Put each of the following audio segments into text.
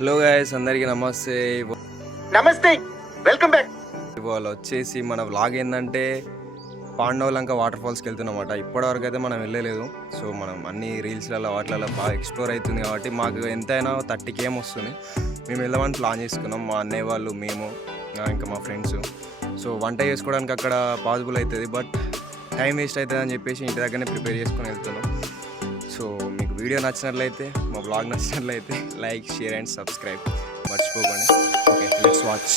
Hello guys, అందరికీ నమస్తే. Welcome back. ఇవాళ వచ్చేసి మన వ్లాగ్ ఏంటంటే పాండవలంక వాటర్ ఫాల్స్కి వెళ్తున్నమాట. ఇప్పటివరకు అయితే మనం వెళ్ళలేదు. సో మనం అన్ని రీల్స్లలో వాటిలలో బాగా ఎక్స్ప్లోర్ అవుతుంది కాబట్టి మాకు ఎంతైనా 30K వస్తుంది. మేము వెళ్దామని ప్లాన్ చేసుకున్నాం. మా అన్నయ్య వాళ్ళు, మేము, ఇంకా మా ఫ్రెండ్స్. సో వంట చేసుకోవడానికి అక్కడ పాసిబుల్ అవుతుంది, బట్ టైం వేస్ట్ అవుతుంది అని చెప్పేసి ఇంటి దగ్గరనే ప్రిపేర్ చేసుకొని వెళ్తున్నాం. సో మీకు వీడియో నచ్చినట్లయితే, మా బ్లాగ్ నచ్చినట్లయితే లైక్, షేర్ అండ్ సబ్స్క్రైబ్ మర్చిపోకండి. Okay, let's watch.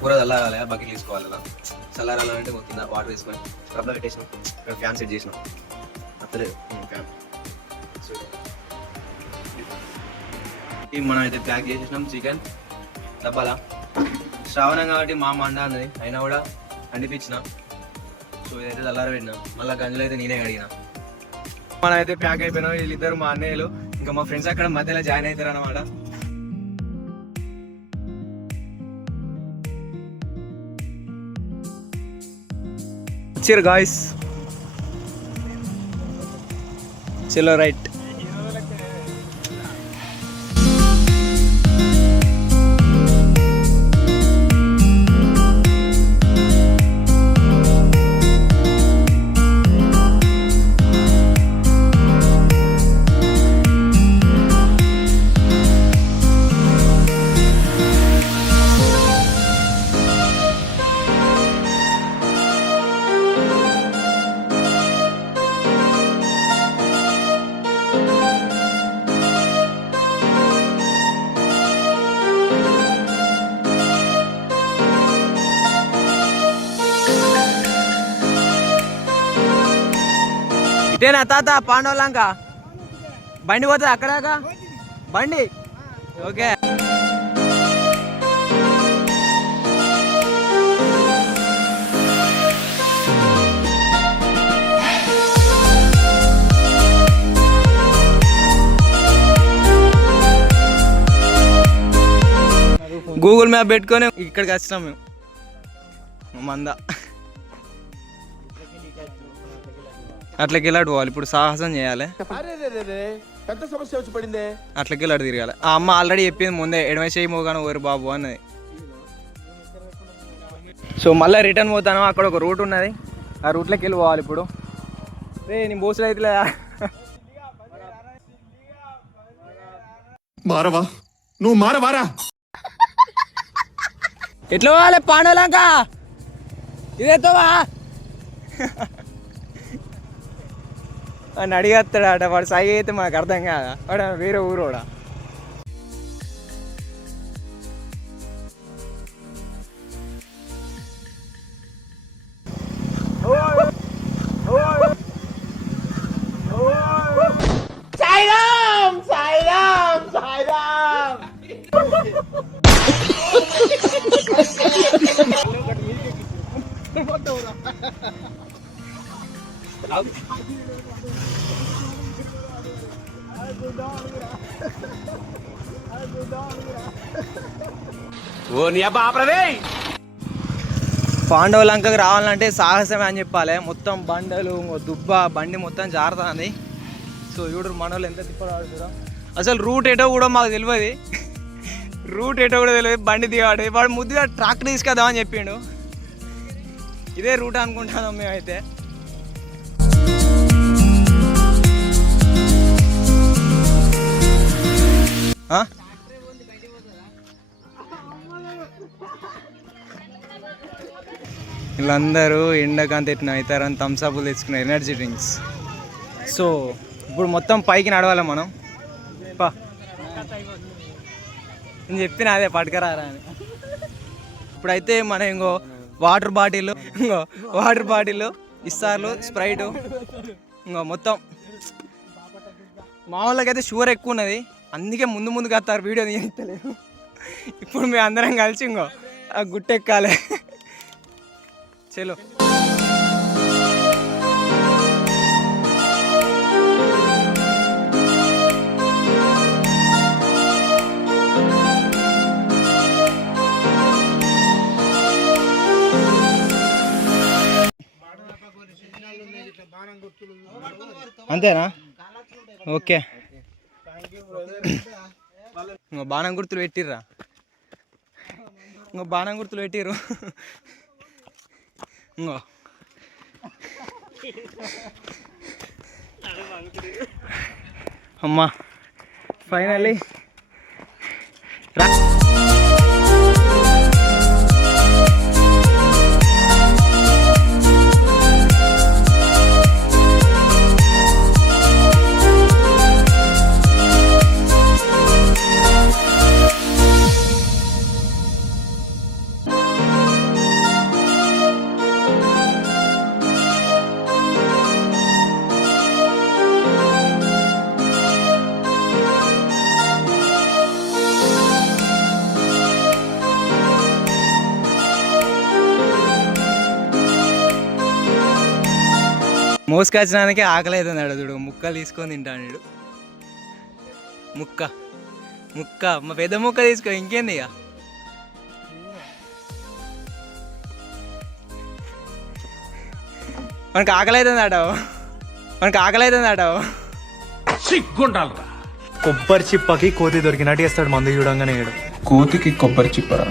కూర చల్లారాలి, బకెట్ తీసుకోవాలి. చల్లారాలంటే కింద వాటర్ వేసుకొని స్టవ్లో పెట్టేసినాం. ఇక్కడ ఫ్యాన్ సెట్ చేసినాం. అత్తలేదు ఫ్యాన్. మనం అయితే ప్యాక్ చేసేసినాం చికెన్ డబ్బాలా. శ్రావణం కాబట్టి మా మండ అన్నది అయినా కూడా అండిపించిన. సో ఇదైతే చల్లార పెట్టినా. మళ్ళీ గంజలు అయితే నేనే అడిగిన. మనం అయితే ప్యాక్ అయిపోయినాం. వీళ్ళిద్దరు మా అన్నయ్యలు, ఇంకా మా ఫ్రెండ్స్ అక్కడ మధ్యలో జాయిన్ అవుతారు అన్నమాట. Cheers guys, chalo right. ఇటేనా తాత పాండవలంక? బండి పోతుంది అక్కడాక బండి. ఓకే, గూగుల్ మ్యాప్ పెట్టుకొని ఇక్కడికి వచ్చినాం మేము. మంద అట్లకి వెళ్ళాడు పోవాలి. ఇప్పుడు సాహసం చేయాలి. పెద్ద సమస్య వచ్చి పడిందే. అట్లకి వెళ్ళాడు తిరగాలి. ఆ అమ్మ ఆల్రెడీ చెప్పింది ముందే, ఎడమ చేయి మోగాను ఓరు బాబు అన్నది. సో మళ్ళీ రిటర్న్ పోతాను. అక్కడ ఒక రూట్ ఉన్నది, ఆ రూట్లోకి వెళ్ళి పోవాలి. ఇప్పుడు నేను బోసులు అయితే మారవా నువ్వు మారవారా? ఎట్లా పోవాలి పాండవలంక? ఇదేతోవా అని అడిగేస్తాడట వాడు. సాయి అయితే మనకు అర్థం కాదా, వాడు వేరే ఊరోడా. సాయిరామ్ సాయిరామ్ సాయిరామ్. పాండవలంకకు రావాలంటే సాహసమే అని చెప్పాలి. మొత్తం బండలు, దుబ్బ, బండి మొత్తం జారుతుంది. సో చూడు మనోళ్ళు ఎంత తిప్పడాడుతురా. అసలు రూట్ ఏటో కూడా మాకు తెలియదు. రూట్ ఏటో కూడా తెలియదు. బండి దిగాడు వాడు, ముద్దుగా ట్రాక్టర్ తీసుకెద్దామని చెప్పిండు. ఇదే రూట్ అనుకుంటున్నాం మేమైతే. వీళ్ళందరూ ఎండకంత ఎట్టిన అవుతారని థమ్స్అప్లు తెచ్చుకున్నారు, ఎనర్జీ డ్రింక్స్. సో ఇప్పుడు మొత్తం పైకి నడవాలి మనం. పా నేను చెప్పిన అదే పట్టుకరారా అని. ఇప్పుడైతే మనం ఇంకో వాటర్ బాటిల్ ఇస్తారు, స్ప్రైట్, ఇంకో మొత్తం మా వాళ్ళకైతే షుగర్ ఎక్కువ ఉన్నది, అందుకే ముందు కత్తారు వీడియో తీయలేదు. ఇప్పుడు మేము అందరం కలిసి ఇంకో ఆ గుట్టెక్కాలి. చలో అంతేనా? ఓకే. ఇంకో బాణం గుర్తులు పెట్టిర్రా, ఇంకో బాణం గుర్తులు పెట్టిర్రు. ఇంకో అమ్మా ఫైనల్లీ రా. మోసుకొచ్చినానికి ఆకలి అవుతుంది చూడు, ముక్కలు తీసుకొని తింటాడు. ముక్క మా పెద్ద ముక్క తీసుకో, ఇంకేంది ఇక. మనకు ఆకలి అవుతుంది ఆటో సిగ్గుండాలరా. కొబ్బరి చిప్పకి కోతి దొరికినట్టు చేస్తాడు మందు చూడంగానే. కోతికి కొబ్బరి చిప్పరా?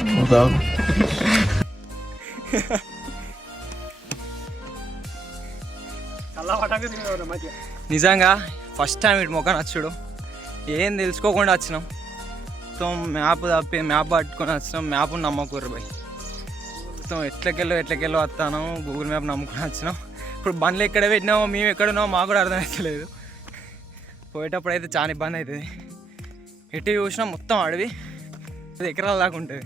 నిజంగా ఫస్ట్ టైం ఇటు మొక్క నచ్చుడు, ఏం తెలుసుకోకుండా వచ్చినాం. మొత్తం మ్యాప్ పట్టుకొని వచ్చినాం. మ్యాప్ నమ్మకూరు పోయి మొత్తం ఎట్లకెళ్ళో వస్తాను, గూగుల్ మ్యాప్ నమ్ముకొని వచ్చినాం. ఇప్పుడు బండ్లు ఎక్కడ పెట్టినామో మేము ఎక్కడున్నామో మాకు కూడా అర్థమవుతలేదు. పోయేటప్పుడు అయితే చాలా ఇబ్బంది అవుతుంది. ఎటు చూసినా మొత్తం అడవి, 10 ఎకరాల దాకా ఉంటుంది.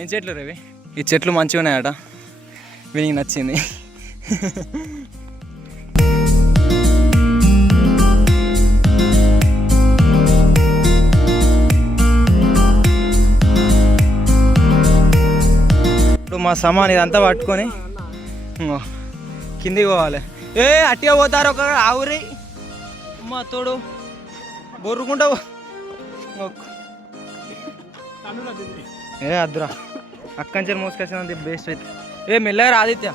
ఏం చెట్లు రేవి? ఈ చెట్లు మంచిగా ఉన్నాయట, వీనికి నచ్చింది. ఇప్పుడు మా సామాన్ ఇదంతా పట్టుకొని కిందికి పోవాలి. అట్టిగా పోతారు ఒక ఆవురి మా తోడు బొర్రుకుంటా. అద్దురా అక్కంచెలు మోసుకొచ్చిన బేస్ట్ అయితే. మెల్లగా ఆదిత్య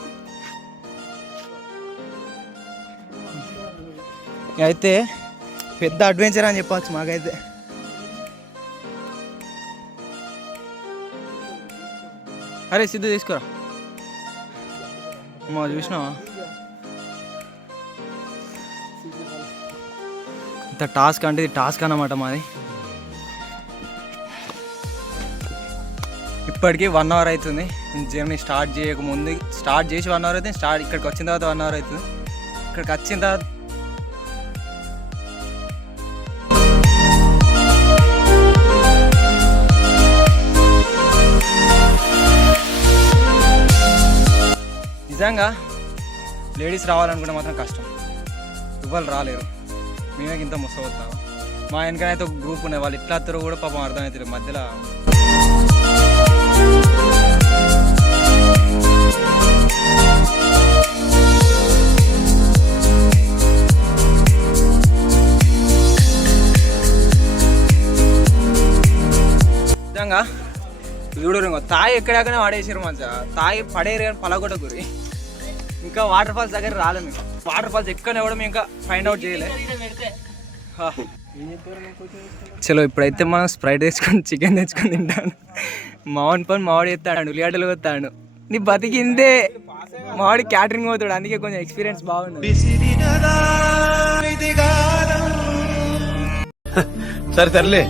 అయితే పెద్ద అడ్వెంచర్ అని చెప్పచ్చు మాకైతే. అరే సిద్ధు తీసుకురా. మా చూసినావా ఇంత టాస్క్ అంటే ఇది టాస్క్ అన్నమాట మాది. ఇప్పటికీ 1 అవర్ అవుతుంది జర్నీ స్టార్ట్ చేయకముందు. స్టార్ట్ చేసి 1 అవర్ అవుతుంది, ఇక్కడికి వచ్చిన తర్వాత 1 అవర్ అవుతుంది. ఇక్కడికి వచ్చిన తర్వాత నిజంగా లేడీస్ రావాలనుకుంటే మాత్రం కష్టం, ఇవ్వాలి రాలేరు. మేమే ఇంత ముసవద్దాం. మా వెనకనైతే ఒక గ్రూప్ ఉన్నాయి, వాళ్ళు ఇట్లా వస్తారో కూడా పాపం అర్థమవుతుంది. మధ్యలో నిజంగా చూడరు తాయి ఎక్కడెక్కడే వాడేసారు. మంచిగా తాయి పడేరు కానీ పలగొట్టకూరి. ఇంకా వాటర్ ఫాల్స్ దగ్గర రాలేదు మేము. వాటర్ ఫాల్స్ ఎక్కడనే కూడా మేము ఇంకా ఫైండ్ అవుట్ చేయలే. చలో ఇప్పుడైతే మనం స్ప్రైట్ తెచ్చుకొని చికెన్ తెచ్చుకొని తింటాను. మామిడి పని మామిడి ఎత్తాడు, ఉల్లిగడ్డలు కొత్తాడు. నీ బతికిందే మామిడి క్యాటరింగ్ పోతాడు, అందుకే కొంచెం ఎక్స్పీరియన్స్ బాగుంది. సర్లే.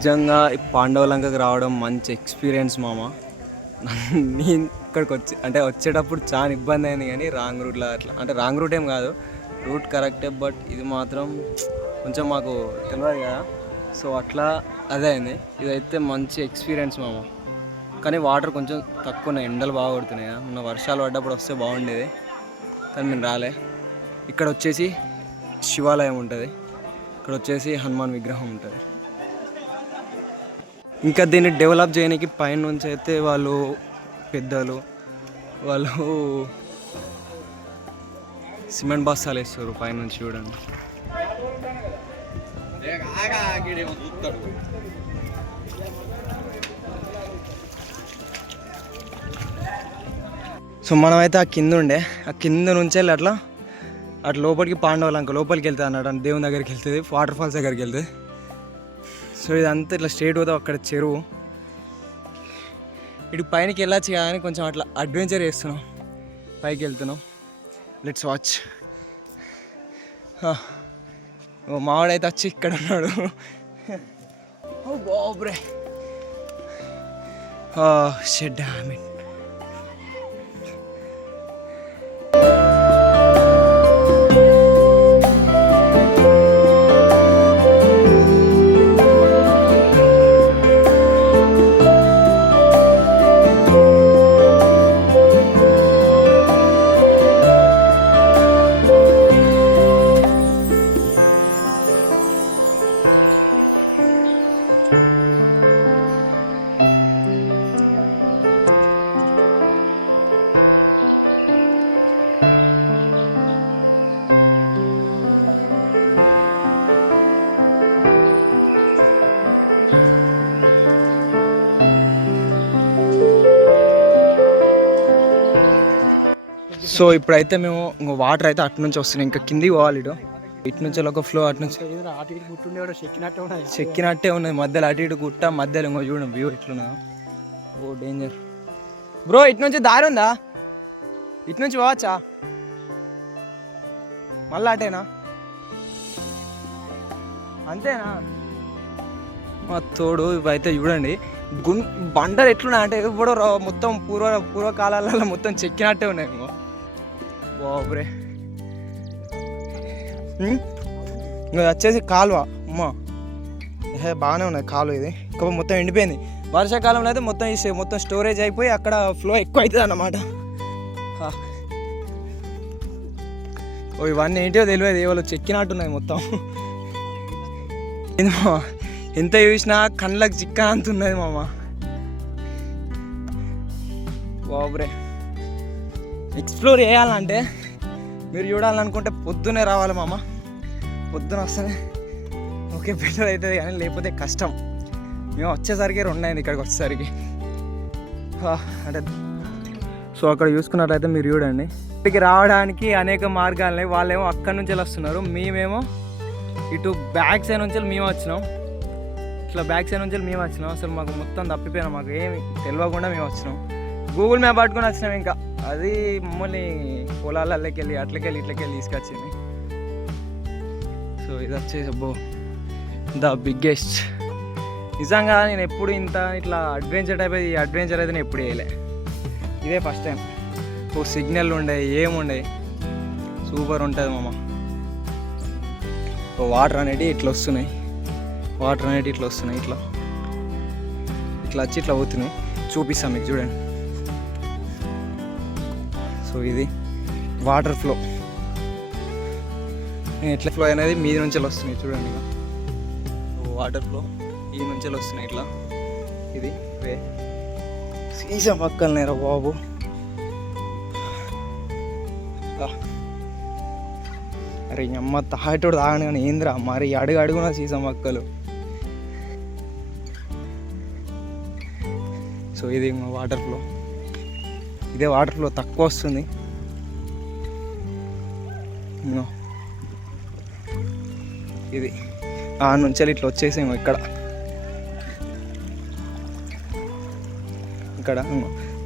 నిజంగా ఈ పాండవలంకకి రావడం మంచి ఎక్స్పీరియన్స్ మామ. నేను ఇక్కడికి అంటే వచ్చేటప్పుడు చాలా ఇబ్బంది అయింది, కానీ రాంగ్ రూట్లో అట్లా అంటే రాంగ్ రూట్ ఏం కాదు, రూట్ కరెక్టే, బట్ ఇది మాత్రం కొంచెం మాకు తెలియదు కదా, సో అట్లా అదే అయింది. ఇదైతే మంచి ఎక్స్పీరియన్స్ మామ. కానీ వాటర్ కొంచెం తక్కువ ఉన్నాయి, ఎండలు బాగా కొడుతున్నాయి కదా, మొన్న వర్షాలు పడ్డప్పుడు వస్తే బాగుండేది, కానీ మేము రాలే. ఇక్కడ వచ్చేసి శివాలయం ఉంటుంది, ఇక్కడ వచ్చేసి హనుమాన్ విగ్రహం ఉంటుంది. ఇంకా దీన్ని డెవలప్ చేయడానికి పైన నుంచి అయితే వాళ్ళు పెద్దలు వాళ్ళు సిమెంట్ బస్తాలు వేస్తారు పైనుంచి, చూడండి. సో మనమైతే ఆ కింద ఉండే, ఆ కింద నుంచి వెళ్ళి అట్లా లోపలికి పాండవలంక లోపలికి వెళ్తుంది అన్నట్టు, దేవుని దగ్గరికి వెళ్తుంది, వాటర్ ఫాల్స్ దగ్గరికి వెళ్తుంది. సో ఇదంతా ఇట్లా స్ట్రేట్ పోతాం, అక్కడ చెరువు. ఇటు పైనకి వెళ్ళచ్చు కానీ కొంచెం అట్లా అడ్వెంచర్ చేస్తున్నాం, పైకి వెళ్తున్నాం. Let's watch. మావాడైతే వచ్చి ఇక్కడ ఉన్నాడు. ఓ బాబ్రే, షెడ్ డామిట్. సో ఇప్పుడైతే మేము ఇంకో వాటర్ అయితే అటు నుంచి వస్తున్నాయి, ఇంకా కిందికి పోవాలి. ఇటు నుంచి ఒక ఫ్లో అటు నుంచి చెక్కినట్టే ఉన్నది, మధ్యలో అటు ఇటు గుట్ట మధ్యలో ఇంకో చూడండి వ్యూ ఎట్లున్నా. ఓ డేంజర్ బ్రో, ఇటు నుంచి దారి ఉందా? ఇటు నుంచి పోవచ్చా? మళ్ళీ అటేనా? అంతేనా? మా తోడు ఇవైతే చూడండి, బండలు ఎట్లున్నాయి అంటే ఇప్పుడు మొత్తం పూర్వకాలాలలో మొత్తం చెక్కినట్టే ఉన్నాయి. ఇంకో బాబురే, ఇంకా వచ్చేసి కాలువ. అమ్మా బాగానే ఉన్నాయి కాలువ, ఇది ఇంకా మొత్తం ఎండిపోయింది. వర్షాకాలంలో అయితే మొత్తం స్టోరేజ్ అయిపోయి అక్కడ ఫ్లో ఎక్కువ అవుతుంది అన్నమాట. ఓ ఇవన్నీ ఏంటో తెలియదు, వాళ్ళు చెక్కినట్టున్నాయి మొత్తం. ఎంత చూసినా కళ్ళకి చిక్కనంత ఉన్నది మామ. బాబురే, ఎక్స్ప్లోర్ చేయాలంటే మీరు చూడాలనుకుంటే పొద్దునే రావాలి మామ. పొద్దున వస్తేనే ఓకే బెటర్ అవుతుంది, కానీ లేకపోతే కష్టం. మేము వచ్చేసరికి 2 అయింది ఇక్కడికి వచ్చేసరికి. అంటే సో అక్కడ చూసుకున్నట్లయితే మీరు చూడండి, ఇక్కడికి రావడానికి అనేక మార్గాలు. వాళ్ళేమో అక్కడి నుంచి వస్తున్నారు, మేమేమో ఇటు బ్యాక్ సైడ్ నుంచి మేము వచ్చినాం. ఇట్లా బ్యాక్ సైడ్ నుంచి మేము వచ్చినాం. అసలు మాకు మొత్తం తప్పిపోయినాం, మాకు ఏమి తెలియకుండా మేము వచ్చినాం. గూగుల్ మ్యాప్ పట్టుకొని వచ్చినాం, ఇంకా అది మమ్మల్ని పొలాలకి వెళ్ళి అట్లకెళ్ళి ఇట్లకెళ్ళి తీసుకొచ్చింది. సో ఇది వచ్చేసి అబ్బో ద బిగ్గెస్ట్. నిజంగా నేను ఎప్పుడు ఇట్లా అడ్వెంచర్ టైప్ ఈ అడ్వెంచర్ అయితే నేను ఎప్పుడు చేయలే, ఇదే ఫస్ట్ టైం. ఓ సిగ్నల్ ఉండే ఏముండే, సూపర్ ఉంటుంది మామ. ఓ వాటర్ అనేటివి ఇట్లా వస్తున్నాయి, ఇట్లా వచ్చి ఇట్లా పోతున్నాయి. చూపిస్తాను మీకు, చూడండి. సో ఇది వాటర్ ఫ్లో, ఎట్లా ఫ్లో అనేది మీద నుంచి వస్తున్నాయి చూడండి. వాటర్ ఫ్లో ఈ నుంచి వస్తున్నాయి ఇట్లా. ఇది వే సీసా పక్కలనేరా బాబు. అరే అమ్మ తాగేటోడు తాగను కానీ ఏంద్రా మరి అడుగున సీసా మొక్కలు. సో ఇది వాటర్ ఫ్లో, ఇదే వాటర్ ఫ్లో తక్కువ వస్తుంది. ఇది ఆ నుంచి ఇట్లా వచ్చేసేమో ఇక్కడ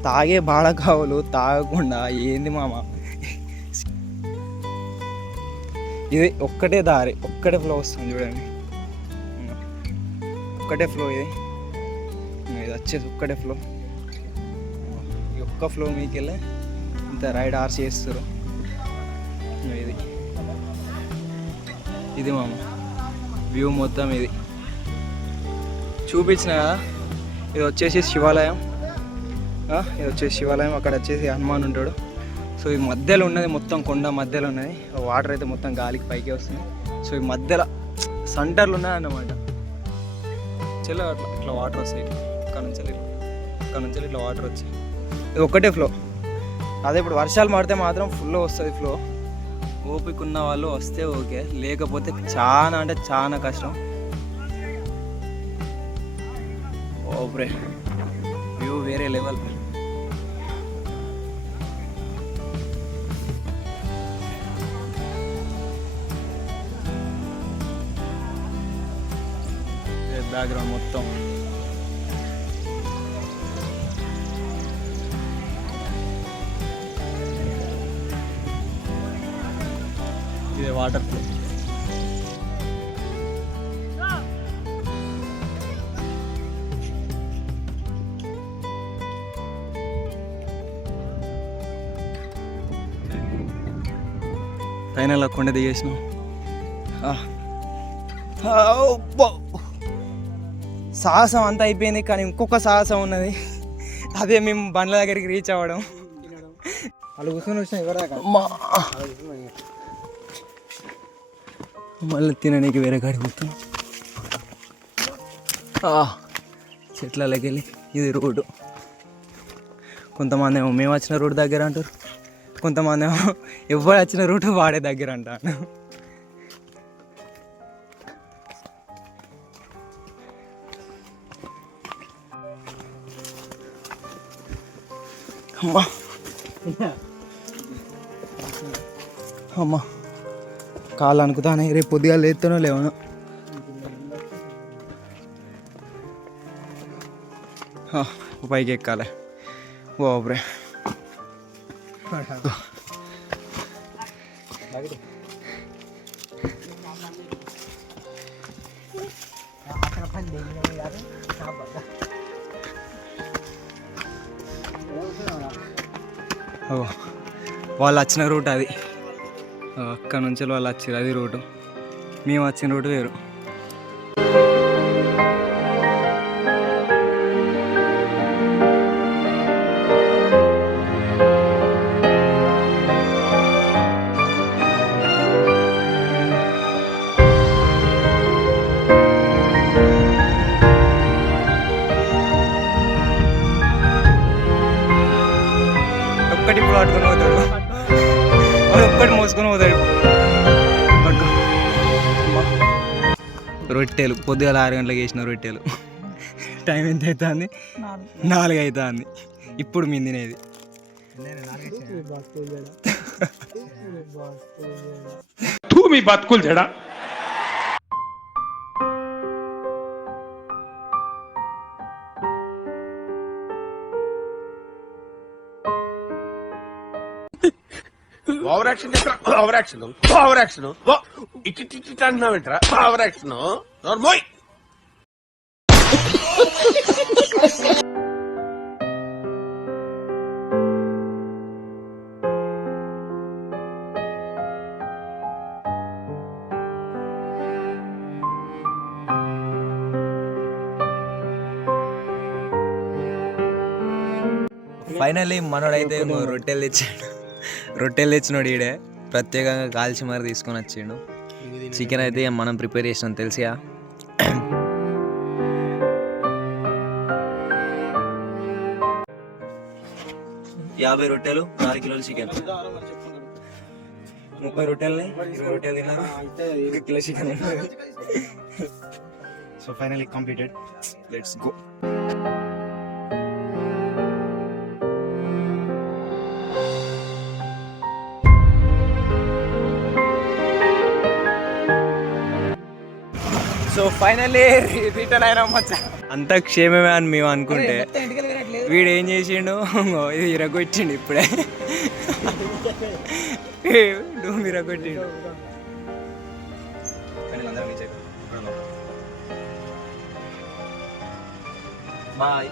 తాగే బాడకావులు తాగకుండా ఏంది మామ. ఇది ఒక్కటే దారి, ఒక్కటే ఫ్లో వస్తుంది చూడండి. ఒక్కటే ఫ్లో ఇది వచ్చేసి ఒక్కటే ఫ్లో. ఈ ఒక్క ఫ్లో మీకు వెళ్ళి ఇంత రైడ్ ఆర్స్ చేస్తారు. ఇది మామ వ్యూ మొత్తం ఇది చూపించిన కదా. ఇది వచ్చేసి శివాలయం, ఇది వచ్చేసి శివాలయం. అక్కడ వచ్చేసి హనుమాన్ ఉంటాడు. సో ఈ మధ్యలో ఉన్నది మొత్తం కొండ మధ్యలో ఉన్నది. వాటర్ అయితే మొత్తం గాలికి పైకి వస్తుంది. సో ఈ మధ్యలో సెంటర్లు ఉన్నాయన్నమాట. చెల్లో అట్లా ఇట్లా వాటర్ వస్తాయి. ఇక్కడ నుంచి ఇట్లా వాటర్ వచ్చాయి. ఇది ఒక్కటే ఫ్లో. అదే ఇప్పుడు వర్షాలు పడితే మాత్రం ఫుల్ వస్తుంది ఫ్లో. ఓపిక ఉన్న వాళ్ళు వస్తే ఓకే, లేకపోతే చాలా అంటే చాలా కష్టం. ఓబ్రే వ్యూ వేరే లెవెల్. బ్యాక్గ్రౌండ్ మొత్తం ఇదే వాటర్ ఫ్లో. ఫైనల్ కొండ దిగేసినాం. సాహసం అంతా అయిపోయింది, కానీ ఇంకొక సాహసం ఉన్నది. అదే మేము బండ్ల దగ్గరికి రీచ్ అవ్వడం. వాళ్ళు కూర్చొని వచ్చిన ఎవరాక మళ్ళీ తినడానికి వేరే కాడికి పోతాం. చెట్లలోకి వెళ్ళి ఇది రోడ్డు. కొంతమంది ఏమో మేము వచ్చిన రోడ్డు దగ్గర అంటారు, కొంతమంది ఏమో ఎవరు వచ్చిన రూటు వాడే దగ్గర అంటారు. అమ్మా అమ్మా కాళ్ళు అనుకుతానే. రేపు పొద్దుగా లేస్తానో లేవనో. పైకి ఎక్కాలి. ఓబ్రే వాళ్ళు వచ్చిన రూట్ అది. అక్కడ నుంచి వాళ్ళు వచ్చారు, అది రూటు. మేము వచ్చిన రూటు వేరు. ఒక్కటి ఇప్పుడు పట్టుకొని పోతాడు, వాడు ఒక్కటి మోసుకొని పోతాడు. రొట్టెలు పొద్దుగాల 6 గంటలకు వేసిన రొట్టెలు. టైం ఎంత అవుతుంది? 4 అవుతుంది. ఇప్పుడు మేము తినేది. మీ బతుకులు చెడా. Over action over action over action ఇటు అంటున్నావేంట్రా? ఓవర్ యాక్షన్ నోర్మోయ్. ఫైనల్లీ మనోడైతే రొట్టెలు తెచ్చాడు. రొట్టెలు తెచ్చినోడు ఈడే ప్రత్యేకంగా కాల్చి మరి తీసుకొని వచ్చిండు. చికెన్ అయితే మనం ప్రిపేర్ చేసినాం తెలుసా. యాభై రొట్టెలు 4 కిలోలు చికెన్. 30 రొట్టెల్ని 20 రొట్టెలు తిన్నారు, 1 kilo chicken. So finally completed. Let's go. So finally return అయినా మచ్చా. అంత క్షేమమే అని మేము అనుకుంటే వీడు ఏం చేసిండు, ఇది ఇరగొచ్చిండు ఇప్పుడే. డూమ్ ఇరగొట్టిండు. బాయ్.